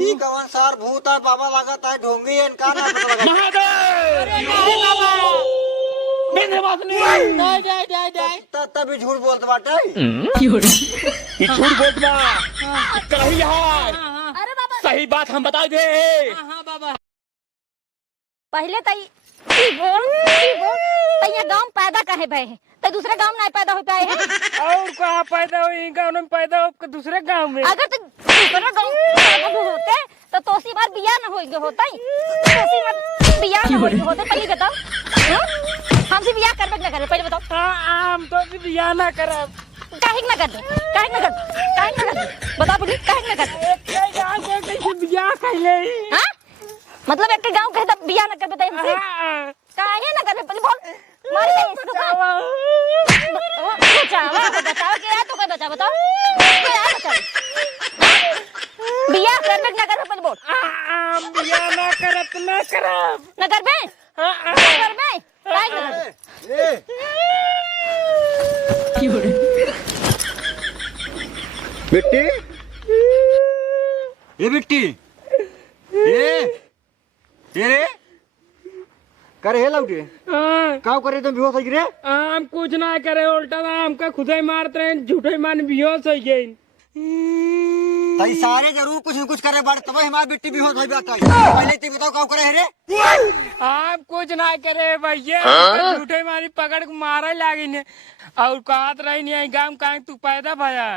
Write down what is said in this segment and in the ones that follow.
कौन सार भूत है बाबा लागत है ढोंगी है इनका ना पता लगा महादेव तभी झूठ बोलते बाटे ये झूठ बोलत बा कहीं यार अरे बाबा सही बात हम बता दे। हाँ बाबा पहले तई तैया गांव पैदा काहे भए है तई दूसरे गांव में पैदा हो पाए है और कहाँ पैदा हुई गाँव में पैदा हो दूसरे गाँव में। अगर तो दूसरे गांव पैदा होते तो तोसी बार बियाह न होइगे होता ही तोसी बार बियाह न होइगे होते पहले बताओ हमसे बियाह करबे न करे पहले बताओ। हम तो बियाह ना करब काहे न कर दे बताओ पहले काहे न कर दे कैसे बियाह कैले हां मतलब एक गांव कहे तब बियाह न कर बताई हमसे काहे न करे पहले बोल मार दे इसको बचाओ के या तो कोई बचा बताओ क्या बचाओ बियाह करबे न करे पहले बोल बियाह ना करब न करबे काहे न करबे बिट्टी ये बिट्टी ये रे करे है लौटे का करे तुम बेहोश हो रे। हम कुछ ना करे उल्टा हमका खुद ही मारते रहे झूठे मान बेहोश हो गए। तई सारे जरूर कुछ न कुछ करे बड़ तब हमारी बिट्टी बेहोश हो जाता है। पहले तू बताओ का करे है रे। हम कुछ ना करे भैया झूठे मारी पकड़ के मारे लागी ने और कहत रही नहीं गाँव का तू पैदा भया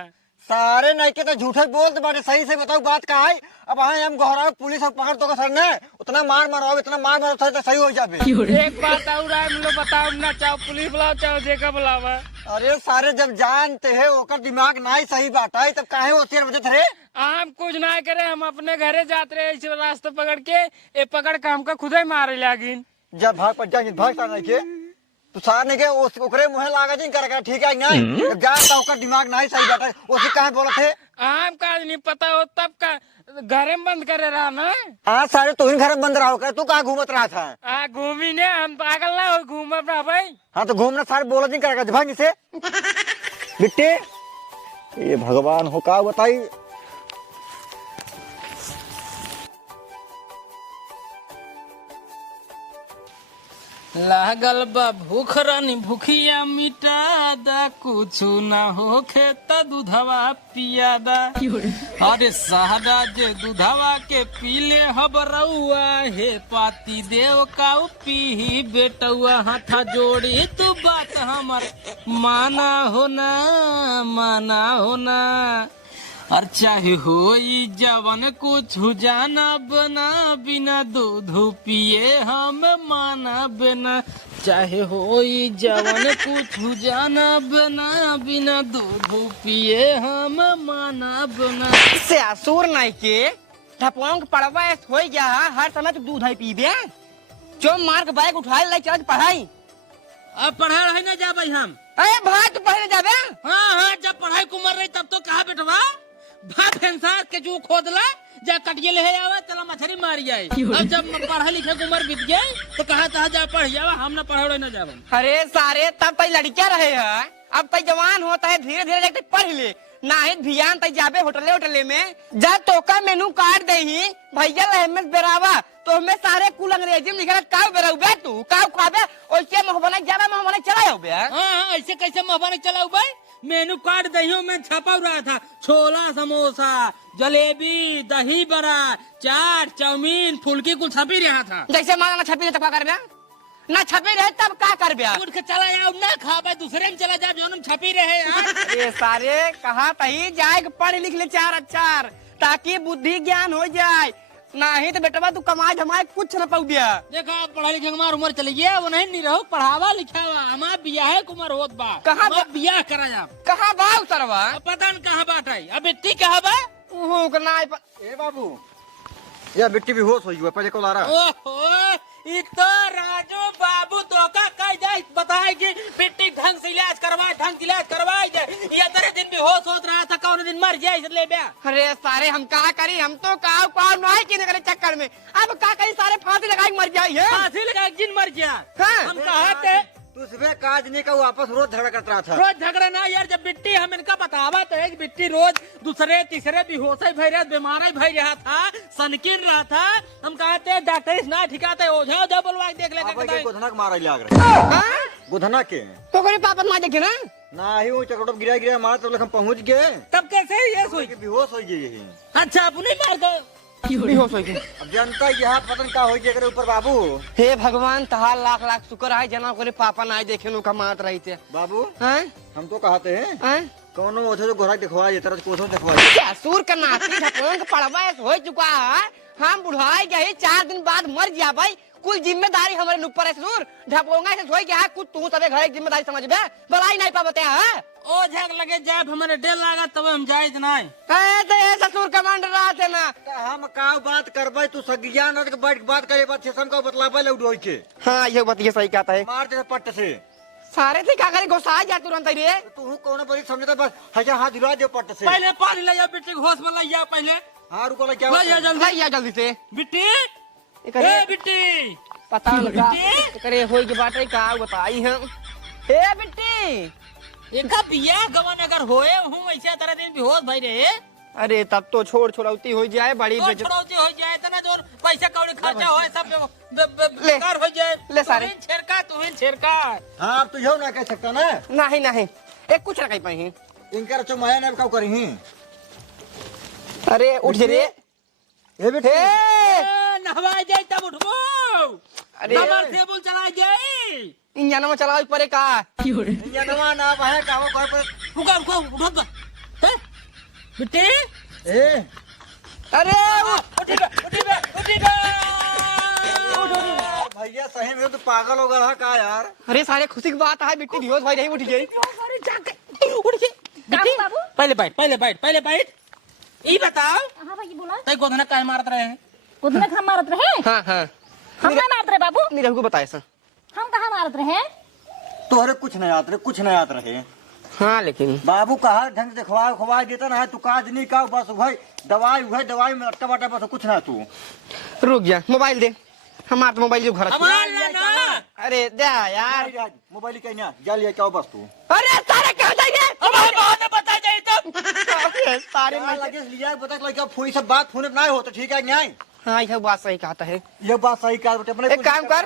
सारे नहीं के तो झूठे बोलते बाटे सही से बताओ बात का है। अब हाँ हम गहरा पुलिस पकड़ तो सर ने उतना मार मारो इतना मार मारो तो सही हो जाए। एक बात और बताओ ना चाहो पुलिस बुलाओ चाहो जेका बुलावा। अरे सारे जब जानते हैं ओकर दिमाग नहीं सही बात है तब काहे होशियार बजत रे। हम कुछ ना करे हम अपने घरे जाते रहे इस रास्ते पकड़ के ये पकड़ के हमका खुद ही मारे लागिन। जब भाग पड़ जाए भाग नहीं के तो सार नहीं के ओकरे मुँह लागा जी कर ठीक है नहीं जाता ओकर दिमाग नहीं सही बात है उसी कहे बोलत है। आम का नहीं पता हो तब का घरे में बंद करे रहा ना। हाँ सारे तू ही घर में बंद रहा होकर तू कहाँ घूमत रहा था। घूमी ने हम पागल ना हो घूम भाई। हाँ तो घूमना सारे बोलत नहीं करेगा भाई से बिट्टे ये भगवान हो का बताई। लागल बा भूख रानी भूखिया मिटा दा कुछ ना हो खेता दूधवा पिया दा। अरे साहदा जे दूधवा के पीले हबरउआ हे पाती देव काऊ पी बेटुआ हाथा जोड़ी तू बात हमर माना होना और चाहे होई जवन कुछ जाना बना बिना दूध पिए हम माना बिना चाहे होई जवन कुछ जाना बना बिना दूध पिए हम माना बना। से असुर नहीं के ठपुआओं के पड़वा हो गया हर समय तो दूध है पी दे जो मार के बैग उठाए लाई चल पढ़ाई। अब पढ़ा रहे ना जा भाई हम। अरे भाई तू पढ़ने जाबे। हाँ जब पढ़ाई को मर रही तब तो कहा बेटवा भात फेंसार के जो खोदला जा कटिए ले आवा चला मछली मारी जाए। अब जब पढ़ा लिखे को उम्र बीत गई तो कहा था जा पढ़ जावा हम ना पढ़े न जावा। अरे सारे तब तई लड़कियां रहे है अब तई जवान होता है धीरे धीरे जाके पढ़ ले ना ही ध्यान तई जाबे होटले में जब तो का मेनू कार्ड दे ही भैया एमएस बेरावा तो हमें सारे कुल अंग्रेजी में लिखा का बेराऊ बे तू का खाबे ओइसे मोहबना जाबे मोहबना चलाओ बे। हां ऐसे कैसे मोहबना चलाओ बे मेनू कार्ड दहियों में छपा रहा था छोला समोसा जलेबी दही बड़ा चाट चाउमीन फुल्की कुल छपी रहा था। जैसे माना ना छपी तब कर बे ना छपी रहे तब का कर बे उठ के चला जाओ ना खाबे दूसरे में चला जा जो छपी रहे यार। ये सारे कहा तही जाए पढ़ लिख ले चार अक्षर ताकि बुद्धि ज्ञान हो जाए नहीं तो बेटा तू कमाए धमाए कुछ न पाऊ दिया। देखो पढ़ा लिखे हमार उम्र चली गया वो नहीं रहो पढ़ावा लिखावा हमार बियाह उम्र होत बा कहाँ बियाह करा जा कहाँ बा सरवा पता न कहाँ बाट है अब बेटी कहाँ बा ओहो ना ए बाबू या बिट्टी भी होश हो गई पहले को ला रहा। ओहो तो राजू बाबू तो का कह जाए बताए कि बेटी ढंग से इलाज करवाए ये तेरे दिन भी होश होत रहा था कौन दिन मर जाए ले बे। अरे सारे हम का करी हम तो काव नहीं किने करे चक्कर में अब का करी सारे फांसी लगा के मर जाए है फांसी लगा के जिन मर गया। हाँ। हम कहते तू सुबह काज नहीं का वापस रोज झगड़ा करता था। रोज झगड़ा ना यार, जब बिट्टी हम इनका बतावा तो एक बिट्टी रोज दूसरे तीसरे बेहोश भई रहा, बीमार भई रहा था, सनकिन रहा था। हम कहते डॉक्टर ना ठिकाते ओझा ओझा बोलवा के देख ले गोधना के मारा लाग रहा गोधना के तो करे पापा मार देखे ना ना ही वो चक्रोट गिरा गिरा मार तो हम पहुंच गए, तब कैसे ये सोई बेहोश हो गई। अच्छा अपने मार दो बेहोश हो गई। अब जनता यहाँ पतन का हो गया ऊपर बाबू। हे भगवान तहार लाख लाख शुक्र है जना करे पापा ना देखे नु कमात रही थे बाबू। हैं हम तो कहते हैं हैं कौनो ओथे तो घोड़ा दिखवा ये तरह कोसों दिखवा क्या सूर का नाती ढपोन का पड़वा हो चुका है। हम बुढ़ाई गए 4 दिन बाद मर जा भाई, कुल जिम्मेदारी हमारे ऊपर है। सूर ढपोंगा से सोई गया कुछ तू सबे घर की जिम्मेदारी समझ बे बलाई नहीं पावते है। ओ झग लगे जाए हमारे डेल लागा तब हम जाए नहीं तो ये ससुर कमांडर रहते ना हम का बात करबे तू सज्ञान के बैठ बात करे बात हम का बतलाबे लौट होई के। हाँ ये बात ये सही कहता है। मार दे पट्ट से सारे थे का करे गोसा जा तुरंत रे तू कौन बड़ी समझता बस हजा हाथ दिलवा दे पट्ट से। पहले पानी ले जा बिट्टी होश में ले जा पहले। हां रुको ले क्या ले जा जल्दी या जल्दी से बिट्टी करे ए बिट्टी पता लगा करे होई के बाटे का बताई हम। ए बिट्टी एका बिया गवन अगर होए हूं ऐसे तरह दिन बेहोश भई रहे। अरे तब तो छोड़ छोड़ौती हो जाए बड़ी और छोड़ौती हो जाए तना जोर पैसा कौड़ी खर्चा होए सब बेकार हो जाए। ले सारे छेरका तू छेरका। हां अब तो यो ना कह सकता ना। नहीं नहीं एक कुछ ना कह पाई इनकर तो माया ने का करही। अरे उठ रे ए बेटे नहवा जाए तब उठबो। अरे नंबर टेबल चला जाए इंजन में चलाओ परे का इंजनवा ना बहे काहो घर पर रुका रुका उठो बिट्टी ए अरे उठी बे भैया सही में तो पागल हो गया का यार। अरे सारे खुशी की बात है बिट्टी बेहोश भाई नहीं उठ गई उठ गई बिट्टी बाबू पहले बैठ ई बताओ हाँ भाई बोला तै गोधना काहे मारत रहे हैं? गोधना हम मारत रहे। हाँ हाँ हम ना मारत रहे बाबू, नीरव को बताए सर हम कहाँ मारत रहे। तोहरे कुछ नहीं याद रहे कुछ नहीं याद रहे। हाँ लेकिन बाबू कहा ढंग से खवा देता ना है तू काज नहीं का बस भाई दवाई में अटका बाटा बस कुछ ना तू रुक जा मोबाइल दे हमारा मोबाइल जो घर हमार ना अरे दे यार मोबाइल का ना जा लिया क्या बस तू अरे सारे कहाँ जाएंगे अब हम बाद में बता जाए तब सारे क्या लगे लिया बता लगे फोन सब बात फोन ना हो तो ठीक है न्याय। हाँ यह बात सही कहता है। ये बात सही कहा बेटे अपने एक काम कर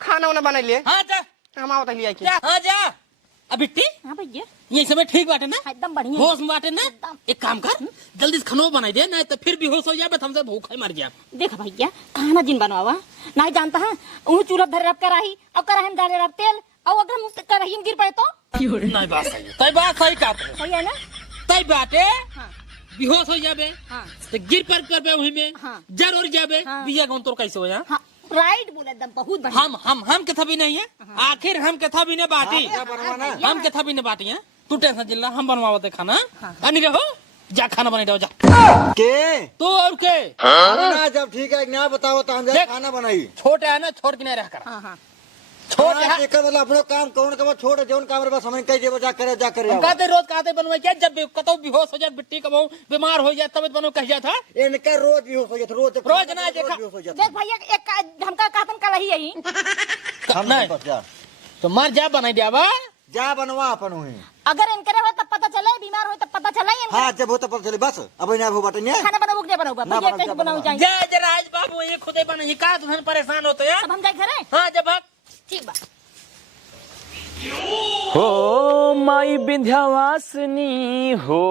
खाना वाना बना लिए हां जा हम आओ लिया जा हां जा। अब बिट्टी हाँ भैया ये समय ठीक बाटे ना एकदम बढ़िया होश में बाटे ना। एक काम कर जल्दी से खानो बनाई दे नहीं तो फिर भी होश हो जाए तो हमसे भूख मर जाए। देख भैया खाना जिन बनवावा नहीं जानता है वो चूल्हा धरे रख कराही और कराही में डाले रख तेल और अगर हम कराही में गिर पड़े तो नहीं बात सही है तय बात सही कहते हैं सही है ना। तय बाटे हाँ बेहोश हो जाबे हाँ तो गिर पर पे वही में हाँ। जरूर जाबे हाँ। बिया कौन तोर कैसे हो जा। हाँ राइट बोले एकदम बहुत बढ़िया। हम कथा भी नहीं है आखिर हम कथा भी नहीं बाटी हम कथा भी नहीं बाटी है। तू टेंशन जिल्ला हम बनवाते खाना नहीं रहो जा खाना बना दो जा के तू और के ना जब ठीक है ना बताओ तो हम जा खाना बनाई। छोटे है ना छोड़ के नहीं रह कर हाँ हाँ छोटे है एक मतलब अपनो काम कौन के छोड़ जौन काम रे बस समझ कह देबो जा करे कहते रोज कहते बनवाई क्या जब कतो बेहोश हो जाए बिट्टी कबो बीमार हो जाए तब बनव कह जाता इनका रोज भी हो जाता रोज ना देखा देख भैया एक हमका कातन कल ही यही नहीं बस जा तो मर जा बनाई दिया जा बनवा अपन हुई। अगर इनकरे हो तब पता चले बीमार हो तब पता चले हाँ जब हो तो पता चले बस अब ना हो बाटे खाना बनाओ के बनाओ ना भैया बनाओ, कैसे बनाओ बनाओ। चाहिए जय राज बाबू ये खुदे बन का तुम परेशान होते यार। अब हम जाए घरे हाँ जब भाग ठीक बा। हो माई विंध्यवासिनी हो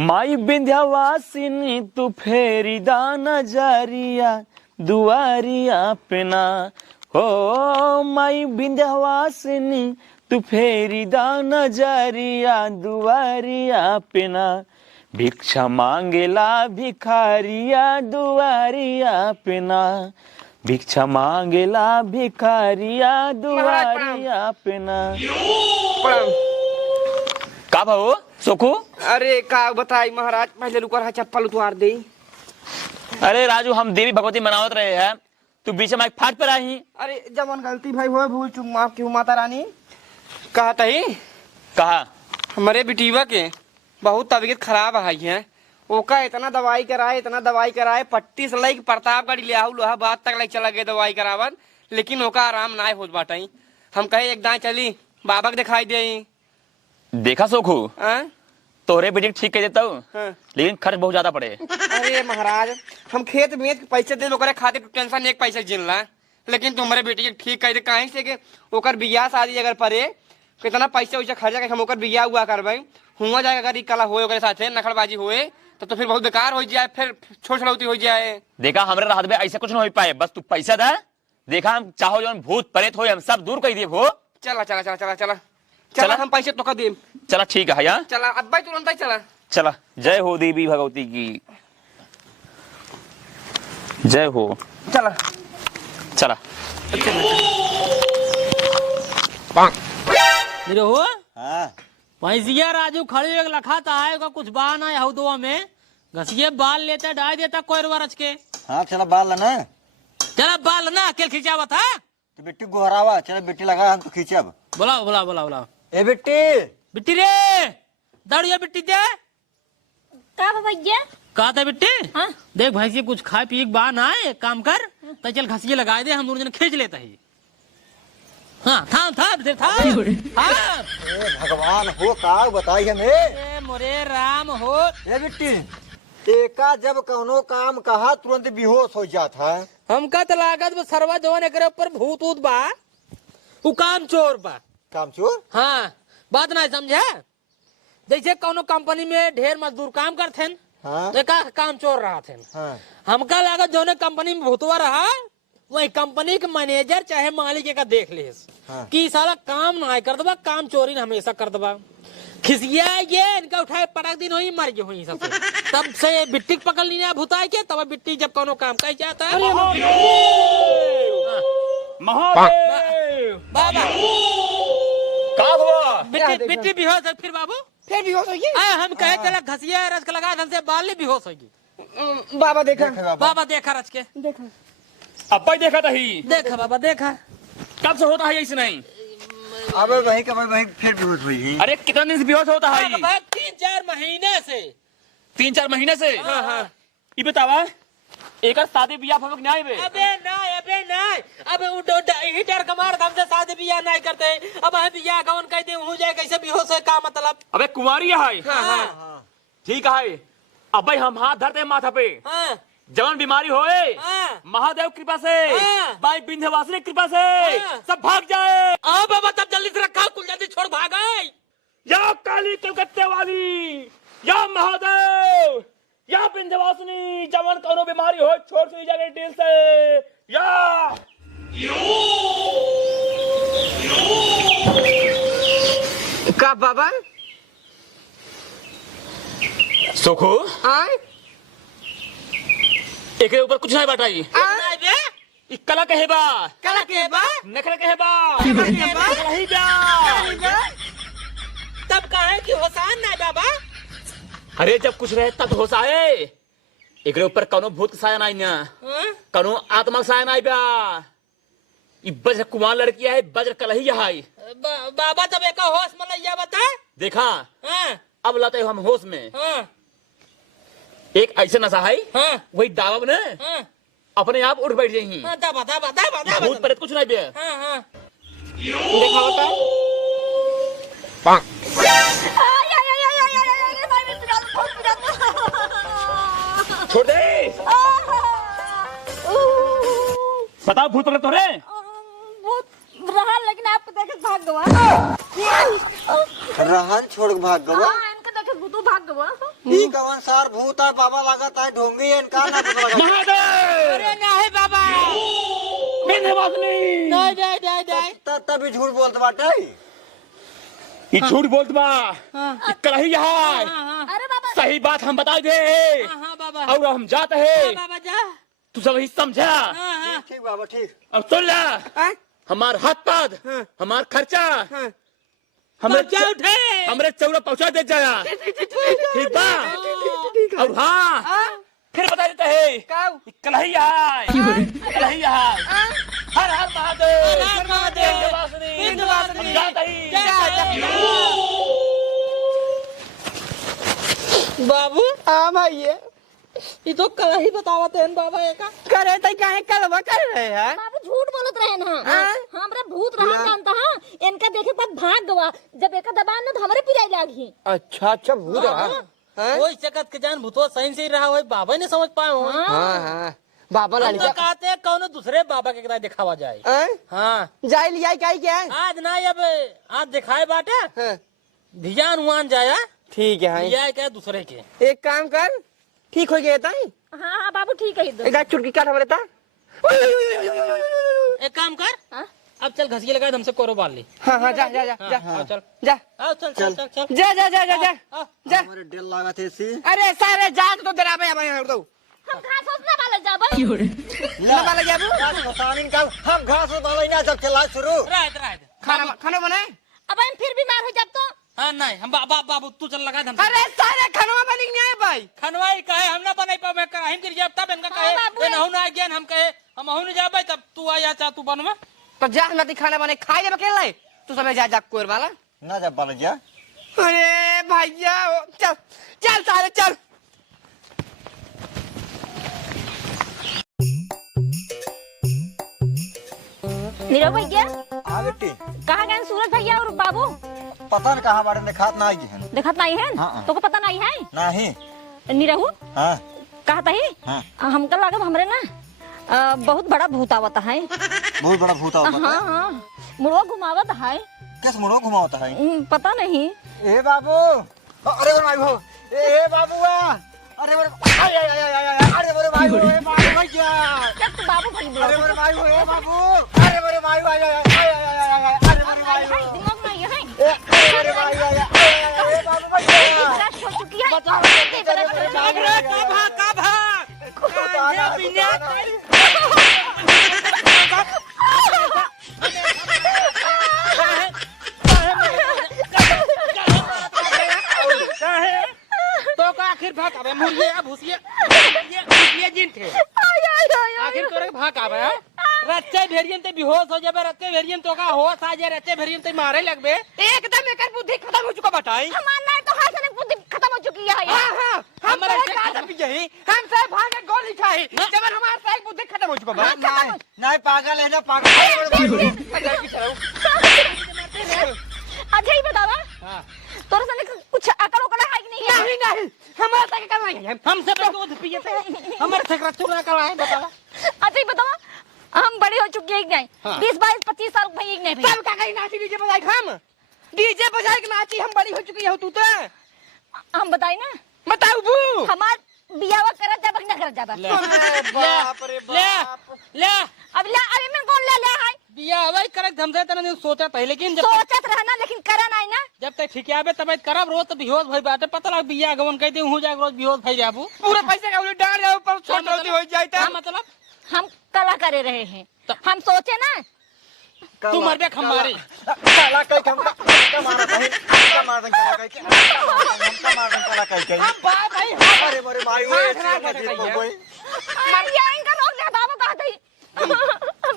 माई विंध्यवासिनी तू फेरी दाना जारिया दुआरिया पेना हो माई विंध्यवासिनी तू फेरी दाना जारिया दुआरिया पेना भिक्षा मांगेला भिखारिया दुआरिया पेना भिक्षा मांगेला भिखारिया दुआरिया पेना। का भाऊ सोखू अरे का बताई महाराज पहले रुका चप्पल उतार दे। अरे राजू हम देवी भगवती मनावत रहे हैं तू बीच में फाट पर आई। अरे जवन गलती भाई हो भूल चुक माफ क्यों माता रानी। कहा तही कहा हमारे बिटीवा के बहुत तबीयत खराब है ओका इतना दवाई कराए पट्टी से लई प्रतापगढ़ ले लोहा बात तक लग चला गए दवाई करावन लेकिन ओका आराम ना होत बाटई। हम कहे एक दाएं चली बाबा के दिखाई दे। देखा सोखू, हाँ? तोरे बेटे ठीक कह देता हूँ, हाँ। लेकिन खर्च बहुत ज्यादा पड़े। अरे महाराज, हम खेत में पैसे दे ओकरे खाते टेंशन एक पैसा जिनला, लेकिन तुम्हारे बेटी के ठीक कह दे काहे से के ओकर बियाह शादी अगर पड़े कितना पैसा वैसा खर्चा के हम ओकर बियाह हुआ करबे, हुआ जाए अगर ई कला होए ओकरे साथे नखड़बाजी होए तो फिर बहुत बेकार हो जाए, फिर छोट छड़ौती हो जाए। देखा हमारे राहत में ऐसा कुछ नहीं हो पाए, बस तू पैसा दे। देखा हम चाहो जो भूत प्रेत हो हम सब दूर कर दिए वो। चला चला चला चला चला चला हम पैसे तो का दे। चला ठीक है यार, चला अब्बा तुरंत ही चला। चला। जय हो देवी भगवती की जय हो। चला चला मेरे हो हाँ पैसिया राजू खड़ी एक लखा था आएगा कुछ बाल ना यहूदुआ में घसिए बाल लेता डाल देता कोई रच के। हाँ चला बाल लेना चला बाल ना अकेले खिंचावा था तो बिट्टी गुहरावा। चलो बिट्टी लगा हम तो खींचे अब। बुलाओ बुलाओ बुलाओ बुलाओ। ए बिट्टी, बिट्टी रे दौड़िया बिट्टी दे। का भैया? कहा था बिट्टी? हाँ? देख भैंसी कुछ खाए पी के बाहर ना आए, एक काम कर तो चल घसिए लगा दे, हम दोनों जन खींच लेते हैं। हाँ थाम थाम थाम थाम। ए भगवान हो का बताई हमें। ए मोरे राम हो। ए बिट्टी, एका जब कौनो काम कहा तुरंत बेहोश हो जाता है। हमका तो लागत बा सरवा जवन एकरे ऊपर भूत ऊत बा, उ काम चोर बा। काम चोर? हाँ बात ना समझे, जैसे कौनो कंपनी में ढेर मजदूर काम करते हैं, हाँ तो का काम चोर रहा थे। हाँ हमका लागत जौने कंपनी में भूतवा रहा वही कंपनी के मैनेजर चाहे मालिक का देख ले हाँ। कि साला काम ना कर दबा, काम चोरी ना हमेशा कर दबा। खिसिया ये इनका उठाए पटक दिन हुई मर गई हुई सबसे। तब से बिट्टी पकड़ ली ना भूताई के, तब बिट्टी जब कोनो काम कह जाता है महादेव बाबा का हुआ? बिट्टी बिट्टी बेहोश है फिर बाबू। फिर भी हो सही हम कहे चला घसिया रच के लगा से बाल नहीं बेहोश होगी। बाबा देखा। बाबा देखा रच के अब्बा देखा था ही। देखा बाबा देखा। कब से होता है ऐसे नहीं? अब वही कब वही फिर बेहोश हुई। अरे कितना दिन से बेहोश होता है? 3-4 महीने से। 3-4 महीने से। हाँ हाँ। ये बतावा एक शादी ब्याह भवक न्याय में। अबे नहीं अब हिटर कमार हम से शादी ब्याह नहीं करते। अब हम ब्याह कौन कहते हो जाए कैसे बेहोश है का मतलब? अबे कुंवारी है। हाँ ठीक है, अब भाई हम हाथ धरते माथा पे, हाँ जवन बीमारी होए हाँ। महादेव कृपा से, हाँ। भाई विंध्यवासिनी कृपा से हाँ। सब भाग जाए। आओ बाबा तब जल्दी से रखा, कुल जल्दी छोड़ भाग आए। या काली कलकत्ते वाली, या महादेव, या विंध्यवासिनी, जवन कोनो बीमारी हो छोड़ सी जाए दिल से। या का बाबा सुखो आए एक ऊपर कुछ नहीं बाटाई। कला कहे बा, कला के बा नखरा कहे बा, नहीं बा। तब कहे कि होसान नहीं बाबा। अरे जब कुछ रहे तब होश आए। एक ऊपर कौनो भूत साया नहीं ना, कौनो आत्मा साया नहीं बा। ये बज्र कुमार लड़की है, बज्र कलही है। बाबा तब एक होश में लैया बता। देखा हाँ अब लाते हो हम होश में। हाँ एक ऐसे नशा है, हाँ वही दावा ने हाँ अपने आप उठ बैठ जाही। हाँ दबा दबा दबा दबा। भूत प्रेत कुछ नहीं बे। हाँ हाँ देखा होता छोड़ दे। बताओ भूत प्रेत तोरे? रहा लेकिन आपको देखे भाग गवा। रहन छोड़ के भाग गवा। हाँ इनका देखे भूतू भाग गवा। ई कवन सार भूत है बाबा लागत है ढोंगी है इनका ना पता लगा। महादेव, अरे नहीं बाबा विंध्यवासिनी, नहीं तभी झूठ बोलते बाटे। ये झूठ बोलत बा, ये कलही है। अरे बाबा सही बात हम बता दे हाँ बाबा और हम जाते हैं। बाबा जा। तू सब ही समझा। हाँ हाँ ठीक बाबा ठीक। अब सुन ला, हमार हाथ पाद, हमार खर्चा हमरे क्या उठे? हमरे चौरा पहुंचा दे जाया। ठीक बा? और हाँ फिर बता देता है कलही है, कलही है। हर हर महादेव, हर महादेव, विंध्यवासिनी, विंध्यवासिनी, हम जाते ही। बाबू हाँ भैया ये तो कल ही बतावत है बाबा एका करे तई काहे कलवा कर रहे हैं? बाबू झूठ बोलत रहे ना हाँ? हमरा भूत रहा जानता हां इनका देखे तक भाग गवा जब एका दबान न तो हमरे पिराई लागी। अच्छा अच्छा भूत रहा हैं? कोई जगत के जान भूतो सही से ही रहा हो बाबा ने समझ पाए हो। हाँ हाँ बाबा हम तो लड़का कहते हैं कौन दूसरे बाबा के कदा दिखावा जाए। हैं? हाँ जाए लिया क्या क्या? आज ना अब आज दिखाए बाटे हाँ, धियान उन जाया ठीक है हाँ। लिया क्या दूसरे के। एक काम कर ठीक हो गया ताई हां हां बाबू ठीक है एक आध चुटकी काट हमरे ता एक काम कर हाँ? अब चल घसिए लगा हमसे कोरो बाल ली। हाँ हाँ जा जा जा जा हाँ, चल जा आओ चल चल चल चल जा जा जा जा जा आओ। जा हमारे डेल लगा थे सी अरे सारे जाग तो डरावे अब यहाँ तो हम घास सोचने वाले जाबे ना वाला जाबू बतानी का हम घास वाला ना जब चला शुरू रह खाना खाना बनाए अब हम फिर बीमार हो जब तो हाँ नहीं हम बाबू तू चल लगा हम अरे सारे खाना बनी नहीं आए भाई खनवाई कहे हम ना बनाई पावे कराहिम गिर जाब तब इनका हाँ, बाबू। कहे नहु ना ज्ञान हम कहे हम हु न जाबे तब तू आया चा तू बनवा तो जा नदी खाना बने खाए जब अकेले तू समय जा जा कोर वाला ना जब बन गया अरे भैया चल चल सारे चल नीरव भैया हाँ बेटी कहाँ गए सूरज भैया और बाबू? पता न कहाँ बारे में खात ना आई है देखत नहीं है हाँ। तो को पता नहीं है नहीं नीरव हाँ कहता ही हाँ हमका लागत हमरे ना बहुत बड़ा भूत आवता है। बहुत बड़ा भूत होता है हाँ हाँ मुड़वा घुमावत है किस मुड़ो घुमाता है पता नहीं। ए बाबू अरे मेरे भाई हो ए बाबूआ अरे मेरे आय आय आय आय आय अरे मेरे भाई हो ए बाबू भैया क्या तू बाबू भाई बोला? अरे मेरे भाई हो ए बाबू अरे मेरे भाई हो आय आय आय आय आय आय अरे मेरे भाई हो दिमाग में ये है ए मेरे भाई आय आय आय ए बाबू भैया ब्रश हो चुकी है। बचाओ अरे का भाग ये बिना तो का आखिर भाग आवे मुर्गे अब भूसिए जिन थे आखिर तोरे भाग आवे रच्चे भेरियन ते बेहोश हो जाबे रच्चे भेरियन तो का होश आ जाए रच्चे भेरियन ते मारे लगबे एकदम एकर बुद्धि खत्म हो चुका बताई हमारा तो हाथ से बुद्धि खत्म हो चुकी है। हाँ हाँ हम हमारे तो कहा था यही हम सब भागे गोली खाई जब हमारा सारी बुद्धि खत्म हो चुका बा नहीं नहीं पागल है ना पागल अच्छा ही बतावा हां तोरे सामने कुछ अकल उकल है कि नहीं है? नहीं नहीं हमारा तक करना है हमसे पे दूध पिए थे हमारे से रचुना करा है बतावा अच्छा ही बतावा हम बड़े हो चुके हैं नहीं हाँ। 20 22 25 साल भाई नहीं भाई सब का कहीं नाची डीजे बजाई हम डीजे बजाई के नाची हम बड़ी हो चुकी है तू तो हम बताई ना बताओ बू हमार बियाह करा जाब कि ना करा जाब बाप रे ले ले अब ले अभी मैं कौन ले ले है बिया हवाई करक हमसे तने सोचा था लेकिन जब सोचत रहना लेकिन करा नहीं ना जब तक ठीक आवे तब करब रोज तो बेहोश भई बाटे पता लग बिया गवन कहते हूं जा रोज बेहोश भई जाबू पूरे पैसे का उल्टे डाल जाओ पर छोड़ दो हो जाए क्या तो मतलब हम कला करे रहे हैं हम सोचे ना तू मरबे हम मारे काला कई हम का मारा कहीं का मार दं काला कई हम का मार दं काला कई हम भाई भाई अरे मेरे भाई वो ऐसे का जीत को कोई ये इनका रोक ले बाबू कहते ही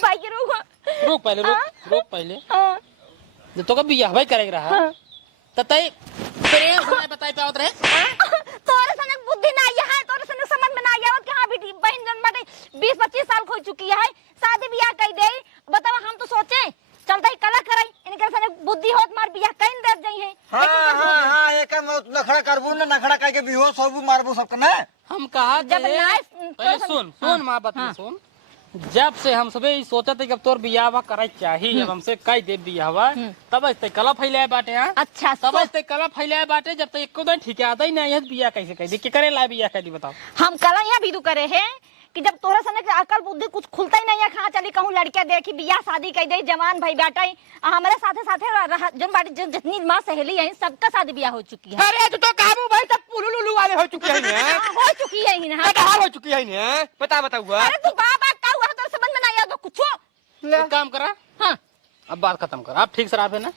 भाई के रोक पहले रोक पहले जब तो का बिया हवाई करेगा रहा तब तई प्रेम समय बताई पावत रहे तोरे सने बुद्धि ना आई है तोरे सने समझ में ना आई है कि हां बेटी बहन जन बाटे 20 25 साल हो चुकी है शादी बियाह कई दे बतावा हम तो सोचे चलता ही कला कराई इनके सने बुद्धि होत मार बियाह कइन दे जाई है। हां हां हां एक नखड़ा करबू ना नखड़ा कह के बेहोश होबू मारबू सबके ना हम कहा जब ना पहले सुन माँ बात सुन जब से हम सबे सोचते कि अब तोर बियाह करे चाहिए जब हमसे कह दे बियाह तब ऐसे कला फैलाए बाटे हाँ अच्छा तब ऐसे कला फैलाए बाटे जब तक एको दिन ठीक आता ही नहीं है बियाह कैसे कह दी कि करे ला बियाह कह दी बताओ हम कला यहाँ भी तो करे हैं कि जब तोरा सने के अकल बुद्धि कुछ खुलता ही नहीं है कहाँ चली कहूँ लड़कियां देखी बियाह शादी कह दे जवान भाई बेटा ही हमारे साथे साथे जो बाटी जितनी माँ सहेली है सबका शादी बियाह हो चुकी है। अरे तू तो काबू भाई सब पुलुलुलु वाले हो चुके हैं हो चुकी है ही ना हाल हो चुकी है बता बताऊंगा अरे तू बाप का हुआ तो समझ में नहीं आया तो कुछ एक काम करा हाँ अब बात खत्म कर आप ठीक से रहे ना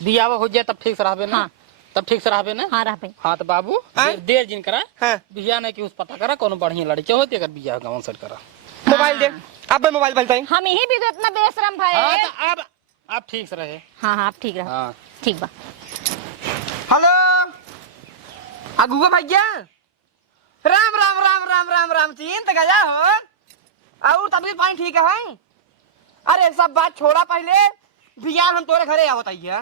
बियाह हो जाए तब ठीक से रहे ना हाँ। तब ठीक से रहे ना हाँ रहा भाई हाँ तो बाबू देर जिन करा हाँ। बियाह नहीं कि उस पता करा कौन बढ़िया लड़के होती अगर बियाह गाँव सेट करा मोबाइल दे अब मोबाइल बताई हम ही भी तो इतना बेशरम भाई हाँ तो अब आप ठीक से रहे हाँ हाँ आप ठीक रहा हाँ ठीक बा हेलो अगुआ भैया राम राम राम राम राम राम राम चिंत गया हो और तबीयत पानी ठीक है? अरे सब बात छोड़ा, पहले बियान हम तोरे घरे आवत है।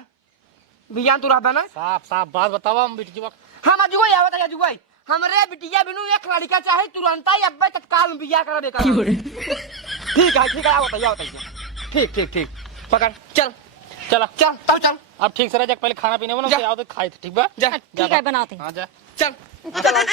बियान तू रहबा ना? साफ साफ बात बतावा हम बिटिया। हम अजुगई आवत है, अजुगई हमरे बिटिया बिनु एक लड़का चाहे तुरंत ही अब्बे तत्काल में बियाह कराबे कर। ठीक है आवत है। ठीक ठीक ठीक पकड़ चल चला चल तब चल। अब ठीक से रह जा, पहले खाना पीने बना जा। आओ तो खाए थे, ठीक बा? जा ठीक है बनाते हैं। हाँ जा। चल चल